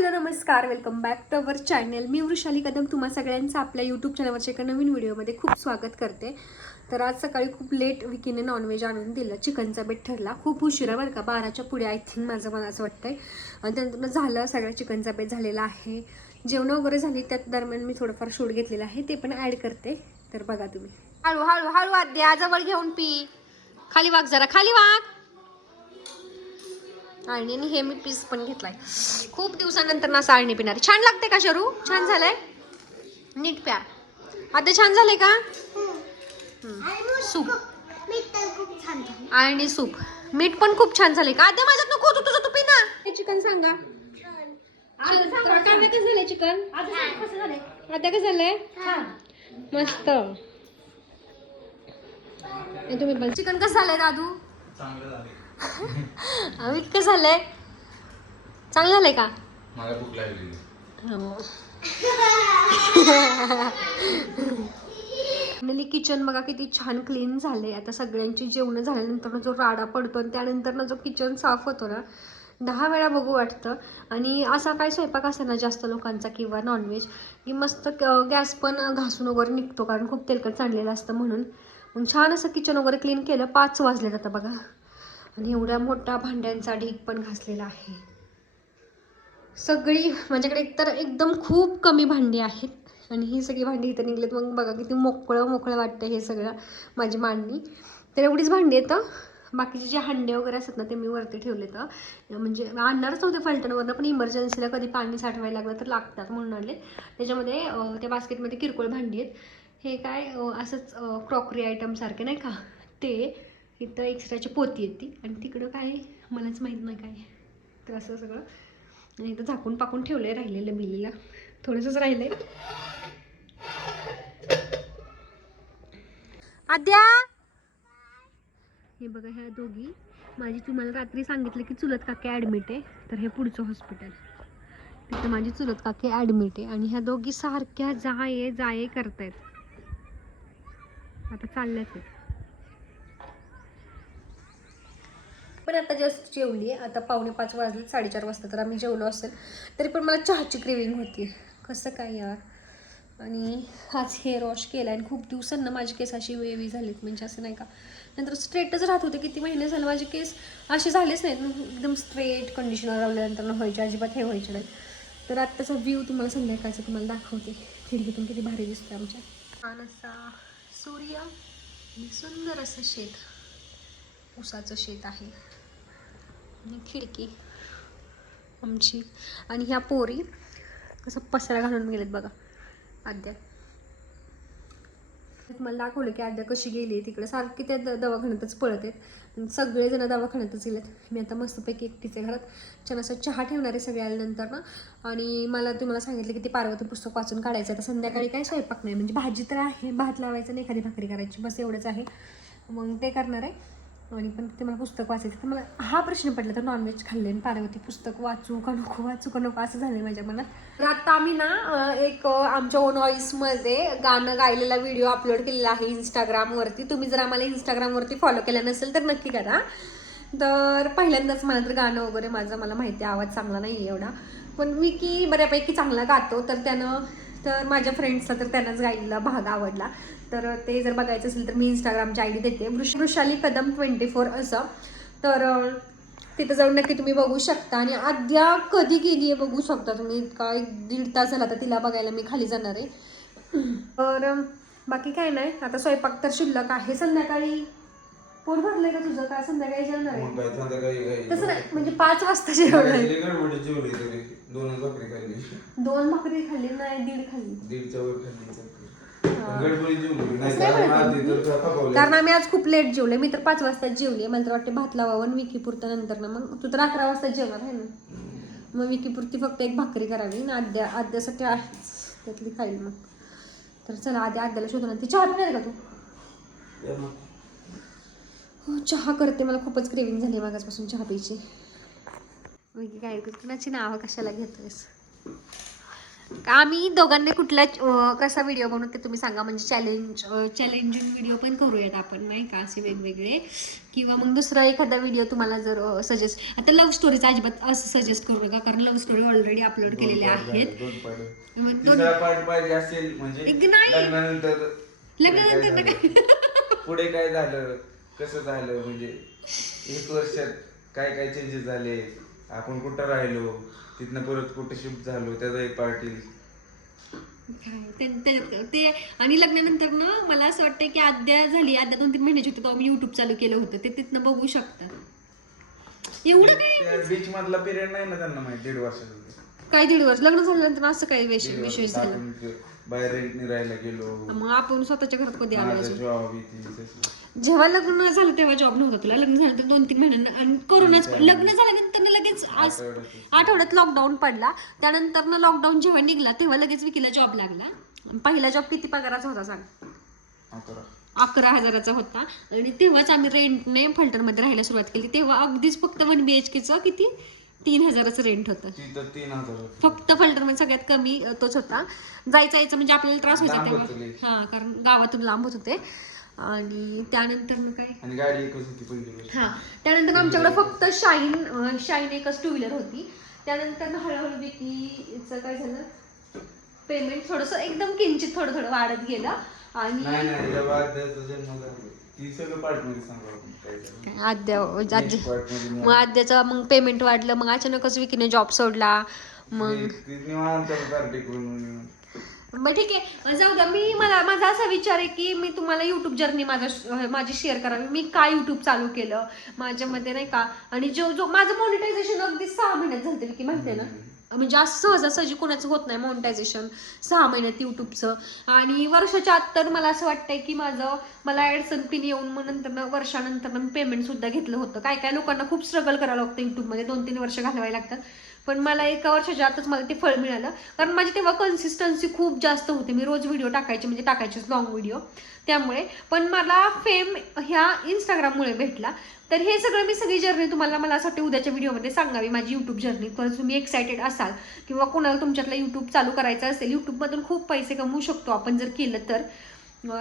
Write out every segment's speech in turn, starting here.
Hello नमस्कार. Welcome back to our channel मी वृषाली कदम. तुम्हा सगळ्यांचं आपल्या यूट्यूब चॅनलवरच्या एका नवीन व्हिडिओमध्ये खूप स्वागत करते. तर आज सकाळी खूप लेट विकीने नॉनव्हेज आणून दिलं. चिकनचा बेट ठरला. खूप उशिरा बरं का. बाराच्या पुढे आय थिंक माझं मला असं वाटतंय. आणि त्यानंतर झालं. सगळा चिकनचा बेट झालेला आहे. जेवणं वगैरे झाली. त्यात दरम्यान मी थोडंफार शूट घेतलेला आहे. ते पण ॲड करते. तर बघा तुम्ही. हळू हळू हळू आद्या. जवळ घेऊन पी. खाली वाघ जरा. खाली वाघ. आणि हे मी पीस पण घेतलाय. खूप दिवसानंतर ना साळणी पिणार छान लागते का शरू? छान झालंय? नीट प्या. आता छान झालंय का. सूप. आणि सूप. मीठ पण खूप छान झाले का? आता माझ्यात नको होतं तुझं तू पी ना. हे चिकन सांगा. कसं झालंय चिकन? आता कसं झालंय मस्त. तुम्ही पण चिकन कसं झालंय दादू? अमित कसं झालंय. चांगलं झालंय का? मला भूक लागली. फायनली किचन बघा किती छान क्लीन झाले आता सगळ्यांची जेवणं झाल्यानंतर जो राडा पडतो आणि त्यानंतर ना जो किचन साफ होतो ना दहा वेळा बघू वाटतं. आणि असा काय स्वयंपाक असेल ना जास्त लोकांचा किंवा नॉनव्हेज की मस्त गॅस पण घासून वगैरे निघतो कारण खूप तेलकट सांडलेलं असतं म्हणून. मग छान असं किचन वगैरे क्लीन केलं पाच वाजलेत आता बघा. आणि एवढ्या मोठा भांड्यांचा ढीग पण घासलेला आहे. सगळी माझ्याकडे एकतर एकदम खूप कमी भांडी आहेत. आणि ही सगळी भांडी इथं निघलेत. मग बघा किती मोकळं मोकळं वाटतं हे सगळं माझी मांडणी. तर एवढीच भांडी येतं बाकीचे जे हंडे वगैरे असतात ना ते मी वरती ठेवले तर म्हणजे आणणारच नव्हते फलटणवरनं पण इमर्जन्सीला कधी पाणी साठवायला लागलं तर लागतात म्हणून आणले त्याच्यामध्ये त्या बास्केटमध्ये किरकोळ भांडी आहेत. हे काय असंच क्रॉकरी आयटमसारखे नाही का? ते इथं एक्स्ट्राची पोती येते आणि तिकडं काय मलाच माहीत नाही काय तर असं सगळं. आणि इथं झाकून पाकून ठेवलं आहे राहिलेलं बिलीला थोडंसंच आहे आद्या! हे बघा ह्या दोघी. माझी तुम्हाला रात्री सांगितलं की चुलत काकी ॲडमिट आहे. तर हे पुढचं हॉस्पिटल तिथं माझी चुलत काकी ॲडमिट आहे. आणि ह्या दोघी सारख्या जाये जाये करतायत. आता चालल्याच आहेत पण आता जस्ट जेवली आहे. आता पावणे पाच वाजले साडेचार वाजता तर आम्ही जेवलो असेल. तरी पण मला चहाची क्रेविंग होती. कसं काय यार? आणि हाच हेअर वॉश केला आणि खूप दिवसांना माझी केस अशी वेवी झालीत. म्हणजे असं नाही का? नंतर स्ट्रेटच राहत होते. किती महिने झाले माझे केस असे झालेच नाहीत. एकदम स्ट्रेट कंडिशनर लावल्यानंतर न व्हायचे अजिबात हे व्हायचे नाही तर आत्ताचा व्ह्यू तुम्हाला संध्याकाळचा तुम्हाला दाखवते. खिडकीतून किती भारी दिसते आमच्या. छान असा सूर्य सुंदर असं शेत. ऊसाचं शेत आहे. खिडकी. आमची. आणि ह्या पोरी कसं पसरा घालून गेलेत बघा. अद्या मला दाखवलं की आद्या कशी गेली तिकडे. सारखी त्या द- दवाखान्यातच पळत आहेत. सगळेजण दवाखान्यातच गेलेत. मी आता मस्तपैकी एकटीचे घरात. छान असं चहा ठेवणार आहे सगळे आल्यानंतर ना. आणि मला तुम्हाला सांगितलं की ते पार्वती पुस्तक वाचून काढायचं आता संध्याकाळी काय स्वयंपाक नाही. म्हणजे भाजी तर आहे. भात लावायचं नाही एखादी भाकरी करायची. बस एवढंच आहे. मग ते करणार आहे. आणि पण ते मला पुस्तक वाचायचं. तर मला हा प्रश्न पडला तर नॉनव्हेज खाल्ले आणि पार्वती पुस्तक वाचू का नको वाचू का नको असं झालं माझ्या मनात. तर आता आम्ही ना एक आमच्या ओन ऑईसमध्ये गाणं गायलेला व्हिडिओ अपलोड केलेला आहे इंस्टाग्रामवरती तुम्ही जर आम्हाला इंस्टाग्रामवरती फॉलो केलं नसेल तर नक्की करा. तर पहिल्यांदाच मला तर गाणं वगैरे माझं मला माहिती आहे आवाज चांगला नाही आहे एवढा. पण मी की बऱ्यापैकी चांगला गातो तर त्यानं तर माझ्या फ्रेंड्सला तर त्यांनाच गायलेला भाग आवडला. तर ते जर बघायचं असेल तर मी इंस्टाग्रामची आय डी देते. वृष वृषाली कदम ट्वेंटी फोर असं. तर तिथं जाऊन नक्की तुम्ही बघू शकता. आणि अद्या कधी गेली आहे बघू शकता तुम्ही. इतका एक दीड तास झाला तर तिला बघायला मी खाली जाणार आहे. तर बाकी काय नाही. आता स्वयंपाक तर शिल्लक आहे. संध्याकाळी पोट भरलंय का तुझं? काय संध्याकाळी जेवणार आहे? मग काय संध्याकाळी काय तसं नाही म्हणजे पाच वाजता जेवणार आहे. सकाळची गडबडीत जेवली तरी. दोनच भाकरी खाल्ली. दोन भाकरी खाल्ली नाही दीड खाल्ली. दीडच्या वर खाल्ली चपाती. हा. पण गडबडीत जेवली. नाही असं नाही तर म्हणत आधी तर खपावलं. कारण आम्ही आज खूप लेट जेवले मी तर पाच वाजता जेवले मला तर वाटते भात लावावं आणि विकीपुरतं नंतर ना. मग तू तर अकरा वाजता जेवणार आहे ना? मग विकीपुरती फक्त एक भाकरी करावी आणि आद्या आद्यासाठी आहेच. त्यातली खाईल मग. तर चला आद्या आद्याला शोधून ती चहा पिणार का तू? या मग. चहा करते मला खूपच क्रेविंग झाली मागासपासून चहा प्यायची. काय कुणाची नावं कशाला घेतोयस? आम्ही दोघांनी कुठला कसा व्हिडिओ बनवू ते तुम्ही सांगा म्हणजे चॅलेंज चॅलेंजिंग व्हिडिओ पण करूयात आपण नाही का? असे वेगवेगळे. किंवा मग दुसरा एखादा व्हिडिओ तुम्हाला जर सजेस्ट आता लव्ह स्टोरीचा अजिबात असं सजेस्ट करू नका कारण लव्ह स्टोरी ऑलरेडी अपलोड केलेल्या आहेत. म्हणजे नाही. लग्नानंतर पुढे काय झालं? कसं झालं? म्हणजे एक वर्षात काय काय चेंजेस झाले? आपण कुठं राहिलो? तिथनं परत कुठं शिफ्ट झालो? त्याचा एक पार्ट काय? ते- ते- ते आणि लग्नानंतर ना मला असं वाटतं की आद्या झाली. आद्या दोन तीन महिन्याची होती तेव्हा मी युट्यूब चालू केलं होतं. ते तिथनं बघू शकतात. एवढं काय? बीच मधला पिरियड नाही ना त्यांना माहिती? दीड वर्षाचा. काय दीड वर्ष? लग्न झाल्यानंतर असं विशेष दीड विशेष वर्ष झालं. आपण बाहेर राहायला गेलो. मग आपण स्वतःच्या घरात कधी आलो माझा जॉब इथे जेव्हा लग्न झालं तेव्हा जॉब नव्हता तुला? लग्न झालं तर दोन तीन महिन्यांना आणि कोरोनाच लग्न झाल्यानंतर ना लगेच आज आठवड्यात लॉकडाऊन पडला. त्यानंतर ना लॉकडाऊन जेव्हा निघला तेव्हा लगेच विकीला जॉब लागला. पहिला जॉब किती पगाराचा होता सांग? अकरा. अकरा हजाराचा होता. आणि तेव्हाच आम्ही रेंटने फलटरमध्ये राहायला सुरुवात केली. तेव्हा अगदीच फक्त वन बी एच केचं किती? तीन हजाराचं रेंट होतं. तिथं तीन हजार होते. फक्त फलटरमध्ये सगळ्यात कमी अ, तोच होता. जायचं यायचं म्हणजे आपल्याला त्रास व्हायचा लांब होतं तेव्हा लई. हा कारण गावातून लांब होत होते. आणि त्यानंतर मग काय? आणि गाडी एकच होती पहिली गोष्ट. हा त्यानंतर आमच्याकडे फक्त शाईन अं, शाईन एकच टू व्हीलर होती. त्यानंतर ना हळूहळू विकीचं काय झालं? पेमेंट थोडंसं एकदम किंचित थोडं थोडं वाढत गेलं. आणि नाही नाही जेव्हा त्याचा जन्म झाला. ती सगळं पार्टमध्ये सांगू आपण काय झालं? आद्या part मध्ये मग आद्याचं मग पेमेंट वाढलं मग अचानकच विकीने जॉब सोडला मग मी- ती निवांत पार्टी करून मग ठीक आहे जाऊ द्या मी मला माझा असा विचार आहे की मी तुम्हाला युट्यूब जर्नी माझा माझी शेअर करावी. मी काय युट्यूब चालू केलं? माझ्यामध्ये नाही का आणि जो जो माझं मॉनिटायझेशन अगदी सहा महिन्यात झालं की माहिती आहे ना? म्हणजे असं सहजासहजी कोणाचं होत नाही मॉनिटायझेशन सहा महिन्यात युट्यूबचं. आणि वर्षाच्या आत तर मला असं वाटतंय की माझं मला ॲडसन पिन येऊन मग नंतर वर्षानंतर पेमेंट सुद्धा घेतलं होतं. काय काय लोकांना खूप स्ट्रगल करावं लागतं युट्यूबमध्ये दोन तीन वर्ष घालवायला लागतात. पण मला एका वर्षाच्या आतच मला ते फळ मिळालं. कारण माझी तेव्हा कन्सिस्टन्सी खूप जास्त होती. मी रोज व्हिडिओ टाकायचे म्हणजे टाकायचेच लॉंग व्हिडिओ त्यामुळे पण मला फेम ह्या इंस्टाग्राममुळे भेटला. तर हे सगळं मी सगळी जर्नी तुम्हाला मला असं वाटते उद्याच्या व्हिडिओमध्ये सांगावी माझी यूट्यूब जर्नी तर तुम्ही एक्सायटेड असाल किंवा कोणाला तुमच्यातला यूट्यूब चालू करायचं असेल यूट्यूबमधून खूप पैसे कमवू शकतो आपण जर केलं तर.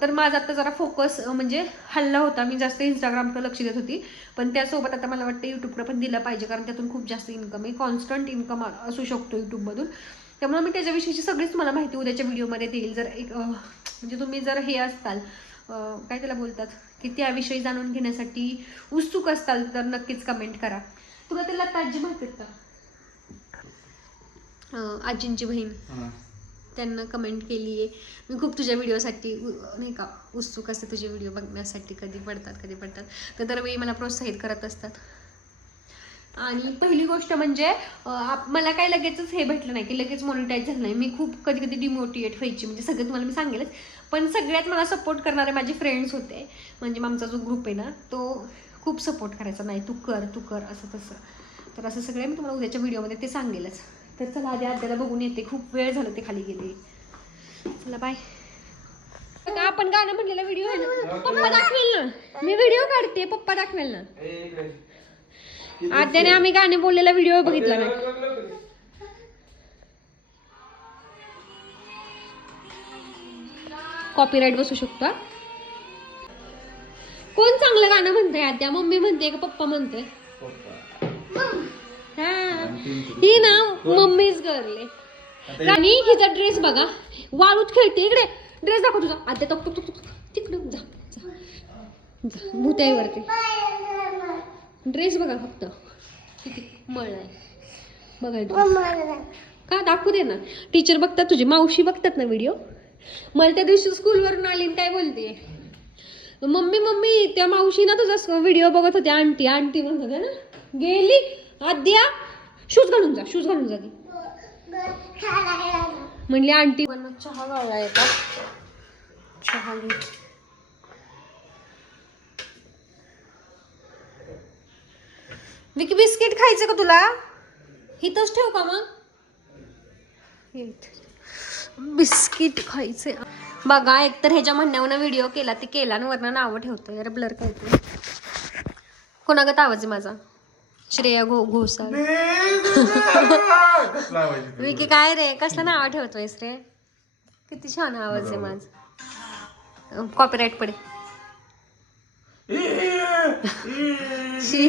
तर माझा आता जरा फोकस म्हणजे हल्ला होता. मी जास्त इंस्टाग्रामकडे लक्ष देत होती. पण त्यासोबत आता मला वाटतं यूट्यूबकडे पण दिलं पाहिजे. कारण त्यातून खूप जास्त इन्कम आहे. कॉन्स्टंट इन्कम असू शकतो यूट्यूबमधून त्यामुळे मी त्याच्याविषयीची सगळीच तुम्हाला माहिती उद्याच्या व्हिडिओमध्ये देईल. जर एक म्हणजे तुम्ही जर हे असताल काय त्याला बोलतात? की त्याविषयी जाणून घेण्यासाठी उत्सुक असताल तर नक्कीच कमेंट करा. तुला ते लता आजी माहिती का? आजींची बहीण. त्यांना कमेंट केली आहे. मी खूप तुझ्या व्हिडिओसाठी नाही का उत्सुक असते तुझे व्हिडिओ बघण्यासाठी. कधी पडतात कधी पडतात. तर दरवेळी मला प्रोत्साहित करत असतात. आणि पहिली गोष्ट म्हणजे आप- मला काय लगेचच हे भेटलं नाही की लगेच मॉनिटाईज झालं नाही. मी खूप कधी कधी डिमोटिवेट व्हायची. म्हणजे सगळं तुम्हाला मी सांगेलच. पण सगळ्यात मला सपोर्ट करणारे माझे फ्रेंड्स होते. म्हणजे मग आमचा जो ग्रुप आहे ना तो खूप सपोर्ट करायचा. नाही तू कर तू कर असं तसं. तर असं सगळे मी तुम्हाला उद्याच्या व्हिडिओमध्ये ते सांगेलच. तर चला आधी आद्याला बघून येते. खूप वेळ झालं ते खाली गेले. चला बाय का आपण गाणं म्हणलेला व्हिडिओ आहे ना? पप्पा दाखवेल ना. मी व्हिडिओ काढते पप्पा दाखवेल ना. आद्याने आम्ही गाणे बोललेला व्हिडिओ बघितला ना कॉपीराईट बसू शकतो. कोण चांगलं गाणं म्हणतंय आद्या? मम्मी म्हणते का पप्पा म्हणते हा ना मम्मीच गर्ल आहे आणि हिचा ड्रेस बघा. वाळूत खेळते इकडे. ड्रेस दाखव तुझा. आद्या तो तो- तो- तो- तिकडे जा जा जा. भूत आहे वरती ड्रेस बघा फक्त. किती मळ आहे बघा. का? दाखवू दे ना. टीचर बघतात तुझी. मावशी बघतात ना व्हिडिओ मला त्या दिवशी स्कूलवरून आली आणि काय बोलते? मम्मी मम्मी त्या मावशी ना तुझा व्हिडिओ बघत होते. आंटी आंटी म्हणत होत्या ना. गेली. आद्या शूज घालून जा शूज घालून जा ती. म्हणली आंटी चहा गाळला येतात चहा घे. विकी बिस्किट खायचं का तुला? इथंच ठेव का मग? बिस्किट खायचे बघा एकतर ह्याच्या म्हणण्यावर व्हिडिओ केला ते केला आणि वरनं नावं ठेवतो यार ब्लर काय कोणागत आवाज आहे माझा? श्रेया घो घोसाळ? विकी काय रे? कसलं नाव ठेवतोयस रे? किती छान आवाज आहे माझ. कॉपीराईट पडे शी.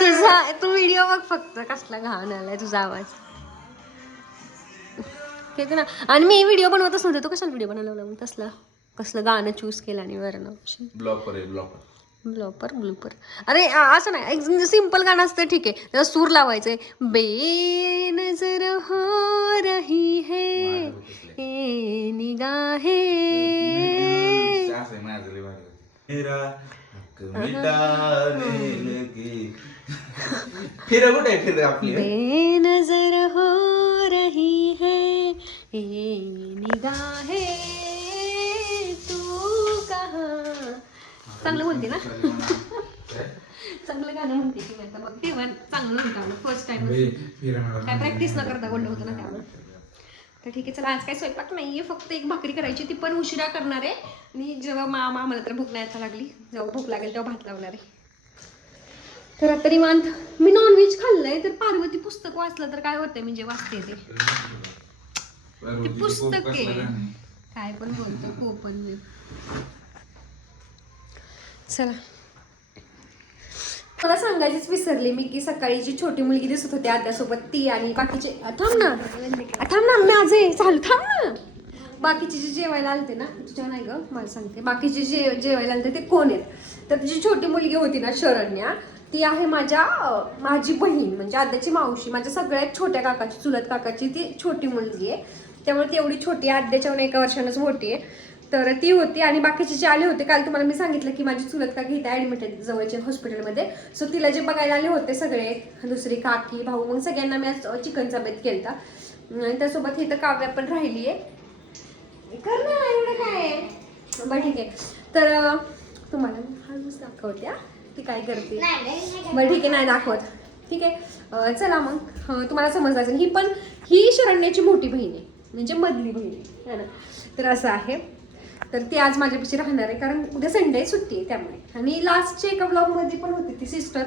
तुझा तू व्हिडिओ बघ फक्त कसला घाण आलाय तुझा आवाज. किती ना? आणि मी व्हिडिओ बनवतच नव्हते तू कशाला व्हिडिओ बनवला? तसला कसलं गाणं चूज केलं आणि वरण. ब्लॉकर आहे ब्लॉकर ब्लॉपर ब्लूपर अरे असं नाही. एक सिंपल गाणं असतं ठीक आहे. त्याला सूर लावायचंय. बेनजर हो रही है ए निगाहे. आहे फिर कुठे आहे? फिर आपली बेनजर हो रही है ए निगाहे. तू कहा चांगलं बोलते ना. चांगलं गाणं म्हणते की मी आता बघ तेव्हा चांगलं म्हणतो फर्स्ट टाइम काय प्रॅक्टिस न करता गोंड होतं ना त्यामुळे. तर ठीक आहे चला आज काय स्वयंपाक नाहीये फक्त एक भाकरी करायची ती पण उशिरा करणार आहे. आणि जेव्हा मामा आम्हाला तर भूक नाही लागली. जेव्हा भूक लागेल तेव्हा भात लावणार आहे. तर आता निवांत मी नॉनव्हेज खाल्लंय तर पार्वती पुस्तक वाचलं तर काय होतंय म्हणजे वाचते ते. ते पुस्तक आहे. काय पण बोलतो कोपन चला. मला सांगायचीच विसरले मी की सकाळी जी छोटी मुलगी दिसत होती आद्यासोबत ती आणि बाकीचे थांब ना. थांब ना माझे चालू थांब ना. बाकीचे जे जेवायला आलते ना तुझ्या नाही ग मला सांगते. बाकीचे जे जेवायला आलते ते कोण आहेत? तर जी छोटी मुलगी होती ना शरण्या ती आहे माझ्या माझी बहीण म्हणजे आद्याची मावशी. माझ्या सगळ्यात छोट्या काकाची चुलत काकाची ती छोटी मुलगी आहे. त्यामुळे ती एवढी छोटी आहे आद्याच्याहून एका वर्षानंच मोठी आहे. तर ती होती आणि बाकीचे जे आले होते काल तुम्हाला मी सांगितलं की माझी चुलत इथे ऍडमिट आहे जवळच्या हॉस्पिटलमध्ये सो तिला जे बघायला आले होते सगळे दुसरी काकी भाऊ मग सगळ्यांना मी आज चिकनचा बेत केलता. आणि त्यासोबत इथं काव्या पण राहिली आहे कर ना एवढं काय? आहे? बरं ठीक आहे. तर तुम्हाला हळूच दाखवते हा, ती काय करते? बरं ठीक आहे नाही दाखवत. ठीक आहे. चला मग. तुम्हाला समजलं असेल ही पण ही शरण्याची मोठी बहीण आहे. म्हणजे मधली बहीण आहे. है ना? तर असं आहे. तर ती आज माझ्यापाशी राहणार आहे कारण उद्या संडे आहे, सुट्टी आहे त्यामुळे. आणि लास्टच्या एका ब्लॉगमध्ये पण होती ती सिस्टर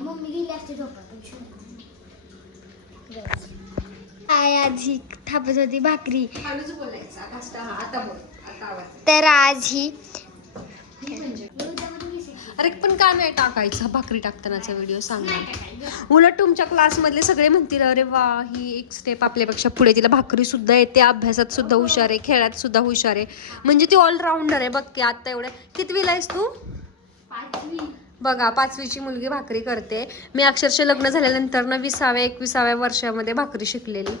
मम्मी गेली असते काय आजी थापत होती भाकरी. बोलायचं आता हा आता बोल आता आवाज. तर आज ही म्हणजे अरे पण का नाही टाकायचा? भाकरी टाकतानाचा व्हिडिओ सांगणार उलट तुमच्या क्लासमधले सगळे म्हणतील अरे वा ही एक स्टेप आपल्यापेक्षा पुढे. तिला भाकरी सुद्धा येते अभ्यासात सुद्धा हुशार आहे खेळात सुद्धा हुशार आहे. म्हणजे ती ऑलराऊंडर आहे बघ की आता एवढ्या कितवीला आहेस तू? बघा पाचवीची मुलगी भाकरी करते. मी अक्षरशः लग्न झाल्यानंतर ना विसाव्या एकविसाव्या वर्षामध्ये भाकरी शिकलेली.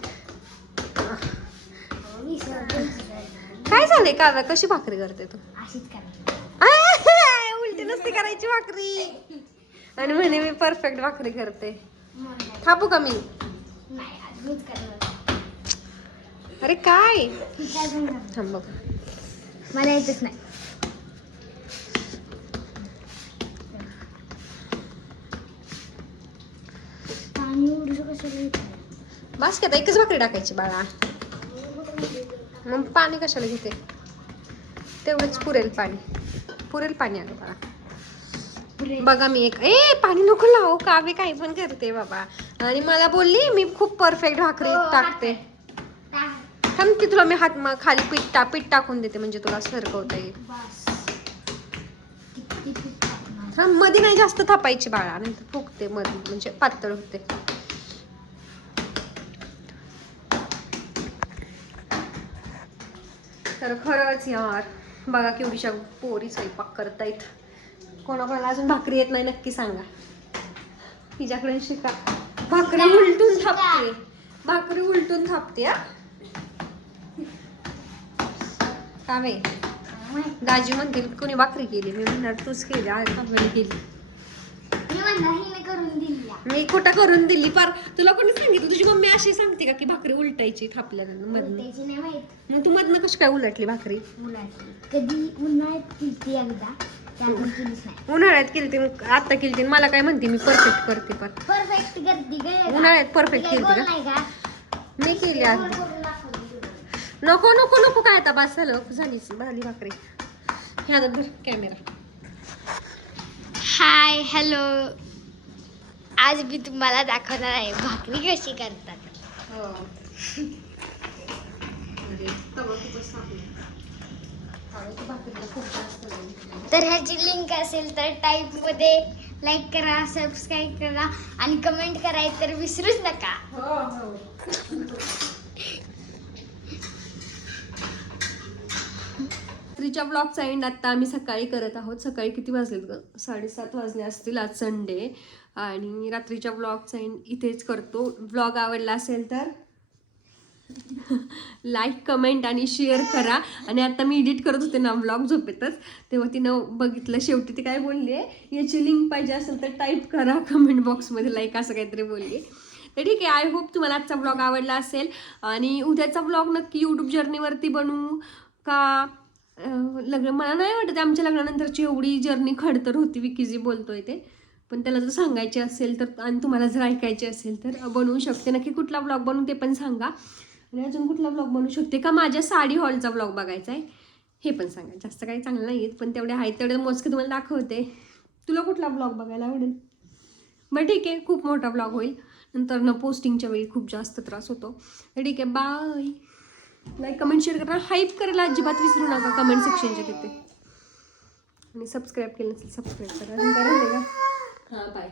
काय झालंय? का कशी भाकरी करते तू अशीच करायची आय, उलटी नसती करायची भाकरी. आणि म्हणे मी परफेक्ट भाकरी करते. थांबू का मी? अरे काय. थांब बघ. मला येतच नाही. बस की एकच भाकरी टाकायची बाळा. मग पाणी कशाला घेते? तेवढंच पुरेल पाणी. पुरेल पाणी आलं बाळा. बघा मी एक ए पाणी नको लावू कावे काही पण करते बाबा. आणि मला बोलली मी खूप परफेक्ट भाकरी हो, टाकते. थांब तुला मी हात म- खाली पीठ टा पीठ टाकून देते म्हणजे तुला सरकवता येईल मध्ये नाही जास्त थापायची बाळा नाही तर फुगते मध्ये म्हणजे पातळ होते. तर खरंच यार बघा केवढीशा पोरी स्वयंपाक करतायत. कोणाकोणाला अजून भाकरी येत नाही नक्की सांगा. तिच्याकडे शिका. भाकरी उलटून थापते. भाकरी उलटून थापते हा. का बाई माहित- दाजी म्हणतील कोणी भाकरी केली? मी म्हणणार तूच केली आज भाकरी केली. मी कुठं करून दिली? पार तुला कोणी सांगितलं? तुझी मम्मी अशी सांगते का की भाकरी उलटायची थापल्यानंतर मधनं? मग तू मधनं कशी काय उलटली भाकरी? कधी उन्हाळ्यात एकदा. उन्हाळ्यात केली ती आता केली ती मला काय म्हणते मी परफेक्ट करते पण. परफेक्ट करते काय उन्हाळ्यात perfect केलती का? मी केली आज. नको नको नको काय आता बस झालं. झालीच झाली भाकरी. ह्या कॅमेरा हाय हॅलो आज मी तुम्हाला दाखवणार आहे भाकरी कशी करतात. हो. तर ह्याची लिंक असेल तर टाईपमध्ये लाईक करा सबस्क्राईब करा आणि कमेंट करायचं तर विसरूच नका. हो हो. रात्रीच्या ब्लॉगचा एंड आत्ता आम्ही सकाळी करत आहोत. सकाळी किती वाजलेत ग? साडेसात वाजले असतील आज संडे आणि रात्रीच्या ब्लॉगचा एंड इथेच करतो. ब्लॉग आवडला असेल तर लाईक कमेंट आणि शेअर करा. आणि आता मी एडिट करत होते ना ब्लॉग झोपेतच. तेव्हा तिनं बघितलं शेवटी ती काय बोलली आहे? याची लिंक पाहिजे असेल तर टाईप करा कमेंट बॉक्समध्ये लाईक असं काहीतरी बोलली तर ठीक आहे आय होप तुम्हाला आजचा ब्लॉग आवडला असेल. आणि उद्याचा ब्लॉग नक्की यूट्यूब जर्नीवरती बनवू का? लग्न मला नाही वाटत आमच्या लग्नानंतरची एवढी जर्नी खडतर होती विकीजी बोलतोय ते. पण त्याला जर सांगायचे असेल तर आणि तुम्हाला जर ऐकायचे असेल तर बनवू शकते. नक्की कुठला ब्लॉग बनवू ते पण सांगा. आणि अजून कुठला ब्लॉग बनवू शकते का? माझ्या साडी हॉलचा ब्लॉग बघायचा आहे. हे पण सांगा. जास्त काही चांगलं नाही आहेत पण तेवढे आहेत तेवढे मोजके तुम्हाला दाखवते. तुला कुठला ब्लॉग बघायला आवडेल? बरं ठीक आहे खूप मोठा ब्लॉग होईल. नंतर न पोस्टिंगच्या वेळी खूप जास्त त्रास होतो. तर ठीक आहे बाय लाईक कमेंट शेअर करा. हाईप करायला अजिबात विसरू नका कमेंट सेक्शनच्या तिथे. आणि सबस्क्राईब केलं नसेल सबस्क्राईब करा. हां बाय